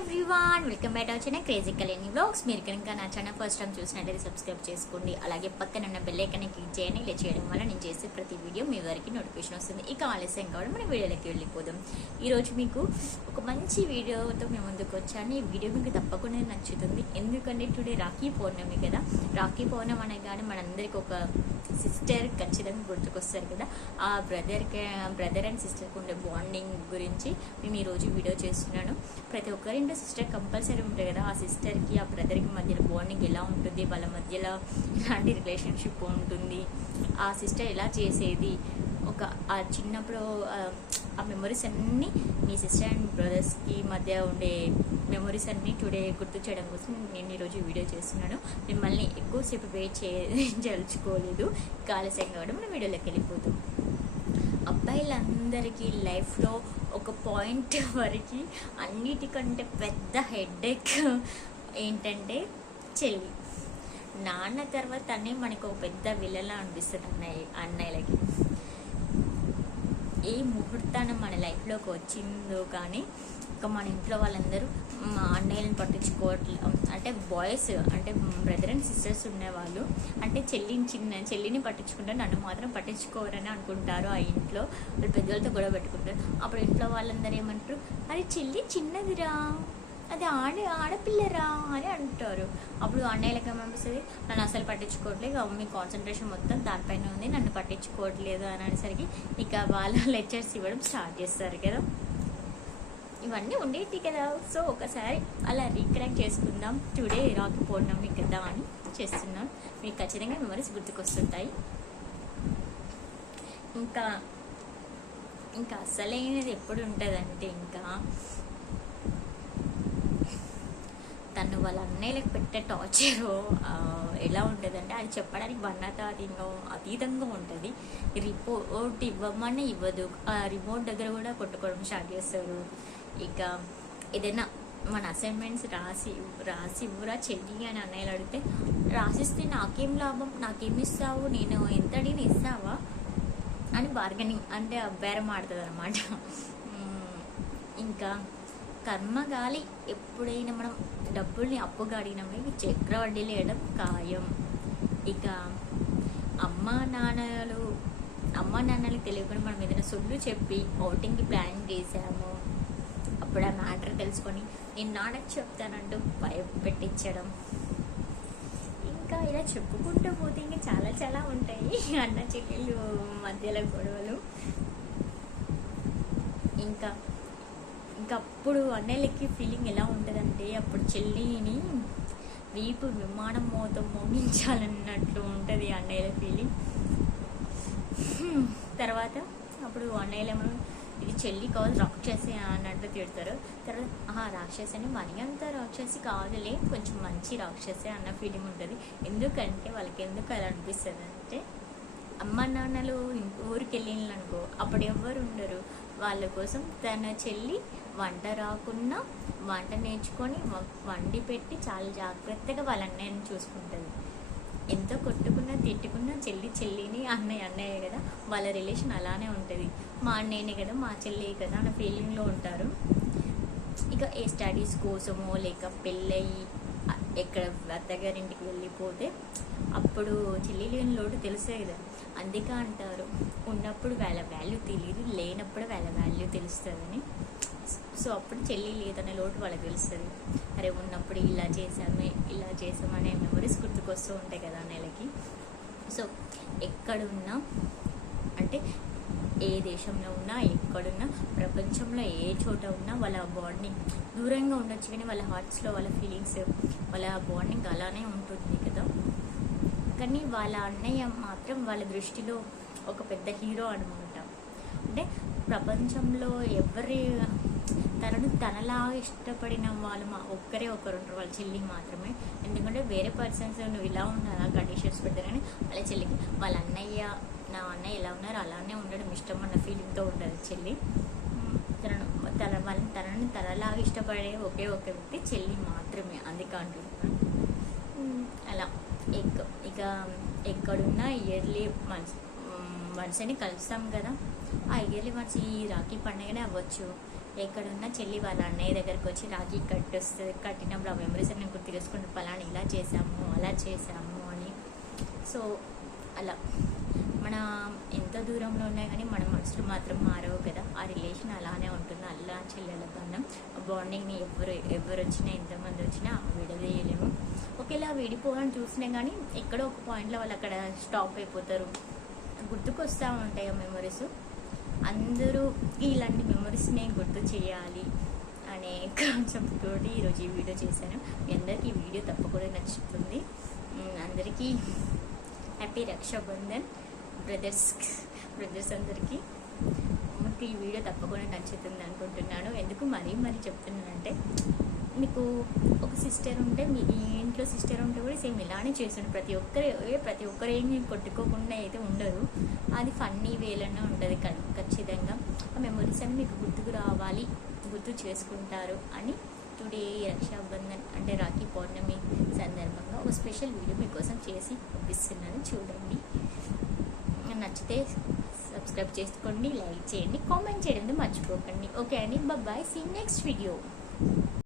every one welcome back వచ్చిన crazy Kalyani blogs మీరు కనుక నా ఛానల్ ఫస్ట్ టైం చూసినట్లయితే సబ్స్క్రైబ్ చేసుకోండి. అలాగే పక్కన ఉన్న బెల్ క్లిక్ చేయండి. ఇలా చేయడం వల్ల నేను చేసే ప్రతి వీడియో మీ వరకు నోటిఫికేషన్ వస్తుంది. ఇక ఆలస్యం కావడం మన వీడియోలోకి వెళ్ళిపోదాం. ఈరోజు మీకు ఒక మంచి వీడియోతో మేము ముందుకు వచ్చాను. ఈ వీడియో మీకు తప్పకుండా నచ్చుతుంది. ఎందుకంటే టుడే రాఖీ పౌర్ణమి కదా. రాఖీ పౌర్ణమి అనగానే మనందరికి ఒక సిస్టర్ ఖచ్చితంగా గుర్తుకొస్తారు కదా. ఆ బ్రదర్కి బ్రదర్ అండ్ సిస్టర్కి ఉండే బాండింగ్ గురించి మేము ఈరోజు వీడియో చేస్తున్నాను. ప్రతి ఒక్కరింటి సిస్టర్ కంపల్సరీ ఉంటుంది కదా ఆ సిస్టర్కి ఆ బ్రదర్కి మధ్యలో బాండింగ్ ఎలా ఉంటుంది వాళ్ళ మధ్యలో ఎలాంటి రిలేషన్షిప్ ఉంటుంది ఆ సిస్టర్ ఎలా చేసేది ఒక ఆ చిన్నప్పుడు ఆ- మెమరీస్ అన్నీ మీ సిస్టర్ అండ్ బ్రదర్స్కి మధ్య ఉండే మెమరీస్ అన్నీ టుడే గుర్తు చేయడం కోసం నేను ఈరోజు వీడియో చేస్తున్నాను. మిమ్మల్ని ఎక్కువసేపు వెయిట్ చేయదలుచుకోలేదు ఆలస్యం కావడం మనం వీడియోలోకి వెళ్ళిపోతాం. అబ్బాయిలందరికీ లైఫ్లో ఒక పాయింట్ వరకు అన్నిటికంటే పెద్ద హెడేక్ ఏంటంటే చెల్లి. నాన్న తర్వాత అన్నీ మనకు ఒక పెద్ద విలలా అనిపిస్తుంది అన్నయ్య అన్నయ్యలకి. ఏ ముహూర్తాన మన లైఫ్లోకి వచ్చిందో కానీ ఇంకా మన ఇంట్లో వాళ్ళందరూ మా అన్నయ్యలను పట్టించుకోవట్లేదు అంటే బాయ్స్ అంటే బ్రదర్ అండ్ సిస్టర్స్ ఉండేవాళ్ళు. అంటే చెల్లిని చిన్న చెల్లిని పట్టించుకుంటారు నన్ను మాత్రం పట్టించుకోరని అనుకుంటారు ఆ ఇంట్లో. వాళ్ళు పెద్దలతో గొడవ పెట్టుకుంటారు. అప్పుడు ఇంట్లో వాళ్ళందరూ ఏమంటారు అరే చెల్లి చిన్నదిరా అది ఆడ ఆడపిల్లరా అని అంటారు. అప్పుడు అన్నయ్యలకి ఏమనిపిస్తుంది నన్ను అసలు పట్టించుకోవట్లేదు ఇక మీ కాన్సన్ట్రేషన్ మొత్తం దానిపైన ఉంది నన్ను పట్టించుకోవట్లేదు అని అనేసరికి ఇక వాళ్ళు లెక్చర్స్ ఇవ్వడం స్టార్ట్ చేస్తారు కదా. ఇవన్నీ ఉండేటి కదా. సో ఒకసారి అలా రీకనెక్ట్ చేసుకుందాం. టుడే రాకి పౌర్ణమి కదా అని చేస్తున్నాం. మీకు ఖచ్చితంగా మెమరీస్ గుర్తుకొస్తుంటాయి. ఇంకా ఇంకా అసలైనది ఎప్పుడు ఉంటుందంటే ఇంకా తను వాళ్ళ అన్నయ్యలకు పెట్టే టార్చర్ ఎలా ఉంటుందంటే అది చెప్పడానికి వర్ణతాతీతంగా అతీతంగా ఉంటుంది. రిపోర్ట్ ఇవ్వమని ఇవ్వదు. ఆ రిమోట్ దగ్గర కూడా కొట్టుకోవడం స్టార్ట్ చేస్తారు. ఇక ఏదైనా మన అసైన్మెంట్స్ రాసి రాసి ఇవ్వరా చెల్లి అని అన్నయ్యలు అడిగితే రాసిస్తే నాకేం లాభం? నాకేం ఇస్తావు? నేను ఎంత నేను ఇస్తావా? అని బార్గెనింగ్ అంటే బేరం ఆడుతుంది అనమాట ఇంకా కర్మగాలి ఎప్పుడైనా మనం డబ్బుల్ని అప్పుగా అడిగినప్పుడు చక్రవడ్డీలు వేయడం ఖాయం. ఇక అమ్మ నాన్నలు అమ్మ నాన్నలకు తెలియకుండా మనం ఏదైనా సొల్లు చెప్పి ఔటింగ్కి ప్లాన్ చేసాము అప్పుడు ఆ మ్యాటర్ తెలుసుకొని నేను నాన్నకు చెప్తానంటూ భయపెట్టించడం ఇంకా ఇలా చెప్పుకుంటూ పోతే ఇంకా చాలా చాలా ఉంటాయి అన్న చెల్లెళ్ళు మధ్యలో గొడవలు. ఇంకా ఇంకా అప్పుడు అన్నయ్యలకి ఫీలింగ్ ఎలా ఉంటుందంటే అప్పుడు చెల్లిని వీపు విమానం మోతం మోగించాలన్నట్లు ఉంటుంది అన్నయ్యల ఫీలింగ్ తర్వాత అప్పుడు అన్నయ్యలేమో ఇది చెల్లి కావాలి రాక్షసి అన్నట్టు తిడతారు. తర్వాత ఆహా రాక్షసి అని మరీ అంత రాక్షసి కాదులే కొంచెం మంచి రాక్షసి అన్న ఫీలింగ్ ఉంటుంది. ఎందుకంటే వాళ్ళకి ఎందుకు అలా అనిపిస్తుంది అంటే అమ్మ నాన్నలు ఊరికి వెళ్ళిండ్రు అనుకో అప్పుడు ఎవ్వరు ఉండరు. వాళ్ళ కోసం తన చెల్లి వంట రాకున్నా వంట నేర్చుకొని వండి పెట్టి చాలా జాగ్రత్తగా వాళ్ళ అన్నయ్యని చూసుకుంటుంది. ఎంత కొట్టుకున్నా తిట్టుకున్నా చెల్లి చెల్లిని అన్నయ్య అన్నయ్య కదా వాళ్ళ రిలేషన్ అలానే ఉంటుంది. మా అన్నయ్యనే కదా మా చెల్లి కదా అన్న ఫీలింగ్లో ఉంటారు. ఇక ఏ స్టడీస్ కోసమో లేక పెళ్ళయి ఎక్కడ అత్తగారింటికి వెళ్ళిపోతే అప్పుడు చెల్లి లేని లోటు తెలుసే కదా. అందుకే అంటారు ఉన్నప్పుడు వాళ్ళ వాల్యూ తెలియదు లేనప్పుడు వాళ్ళ వాల్యూ తెలుస్తుందని. సో అప్పుడు చెల్లి లేదనే లోటు వాళ్ళకి తెలుస్తుంది. అరే ఉన్నప్పుడు ఇలా చేసామే ఇలా చేసామనే మెమరీస్ గుర్తుకొస్తూ ఉంటాయి కదా నెలకి. సో ఎక్కడున్నా అంటే ఏ దేశంలో ఉన్నా ఎక్కడున్నా ప్రపంచంలో ఏ చోట ఉన్నా వాళ్ళ బాండింగ్ దూరంగా ఉండొచ్చు కానీ వాళ్ళ హార్ట్స్లో వాళ్ళ ఫీలింగ్స్ వాళ్ళ బాండింగ్ అలానే ఉంటుంది కదా. కానీ వాళ్ళ అన్నయ్య మాత్రం వాళ్ళ దృష్టిలో ఒక పెద్ద హీరో అనమాట అంటే ప్రపంచంలో ఎవరి తనను తనలా ఇష్టపడిన వాళ్ళు మా ఒక్కరే ఒకరు ఉంటారు. వాళ్ళ చెల్లి మాత్రమే. ఎందుకంటే వేరే పర్సన్స్ నువ్వు ఇలా ఉన్నారా కండిషన్స్ పెడతారని వాళ్ళ చెల్లికి. వాళ్ళ అన్నయ్య నా అన్నయ్య ఎలా ఉన్నారు? అలానే ఉండడం ఇష్టం అన్న ఫీలింగ్తో ఉండదు చెల్లి. తనను తన వాళ్ళని తనని తనలాగా ఇష్టపడే ఒకే ఒక వ్యక్తి చెల్లి మాత్రమే అందుకే అంటున్నాను అలా ఎక్ ఇక ఎక్కడున్నా ఇయర్లీ మనిషి మనిషిని కలుస్తాం కదా. ఆ ఇయర్లీ మనిషి ఈ రాఖీ పండుగనే అవ్వచ్చు. ఎక్కడున్నా చెల్లి వాళ్ళ అన్నయ్య దగ్గరకు వచ్చి రాఖీ కట్టొస్తుంది కట్టినప్పుడు ఆ మెమరీస్ నేను గుర్తు చేసుకుంటూ పలానా ఇలా చేసాము అలా చేసాము అని. సో అలా. మన ఎంత దూరంలో ఉన్నా కానీ మన మనసులు మాత్రం మారవు కదా. ఆ రిలేషన్ అలానే ఉంటుంది. అల్లా చెల్లెల బంధం బాండింగ్ని ఎవరు ఎవరు వచ్చినా ఎంతమంది వచ్చినా విడదీయలేము. ఒకేలా విడిపోవాలని చూసినా కానీ ఎక్కడో ఒక పాయింట్లో వాళ్ళు అక్కడ స్టాప్ అయిపోతారు. గుర్తుకొస్తూ ఉంటాయి ఆ మెమరీస్ అందరూ ఇలాంటి మెమరీస్ని గుర్తు చేయాలి అనే కాన్సెప్ట్ తోటి ఈరోజు ఈ వీడియో చేశాను. మీ అందరికీ ఈ వీడియో తప్పకుండా నచ్చుతుంది. అందరికీ హ్యాపీ రక్షాబంధన్. బ్రదర్స్ బ్రదర్స్ అందరికీ. మీకు ఈ వీడియో తప్పకుండా నచ్చుతుంది అనుకుంటున్నాను. ఎందుకు మరీ మరీ చెప్తున్నానంటే మీకు ఒక సిస్టర్ ఉంటే మీ ఇంట్లో సిస్టర్ ఉంటే కూడా సేమ్ ఇలానే చేస్తుండే ప్రతి ఒక్కరు ఏ ప్రతి ఒక్కరు ఏమి కొట్టుకోకుండా అయితే ఉండరు. అది ఫన్నీ వేలనే ఉంటుంది ఖచ్చితంగా. ఆ మెమరీస్ అన్ని మీకు గుర్తుకు రావాలి గుర్తు చేసుకుంటారు అని టుడే రక్షాబంధన్ అంటే రాఖీ పౌర్ణమి సందర్భంగా ఒక స్పెషల్ వీడియో మీకోసం చేసి పంపిస్తున్నాను చూడండి. నచ్చితే సబ్స్క్రైబ్ చేసుకోండి లైక్ చేయండి కామెంట్ చేయండి మర్చిపోకండి. ఓకే అండి బాయ్ సీ నెక్స్ట్ వీడియో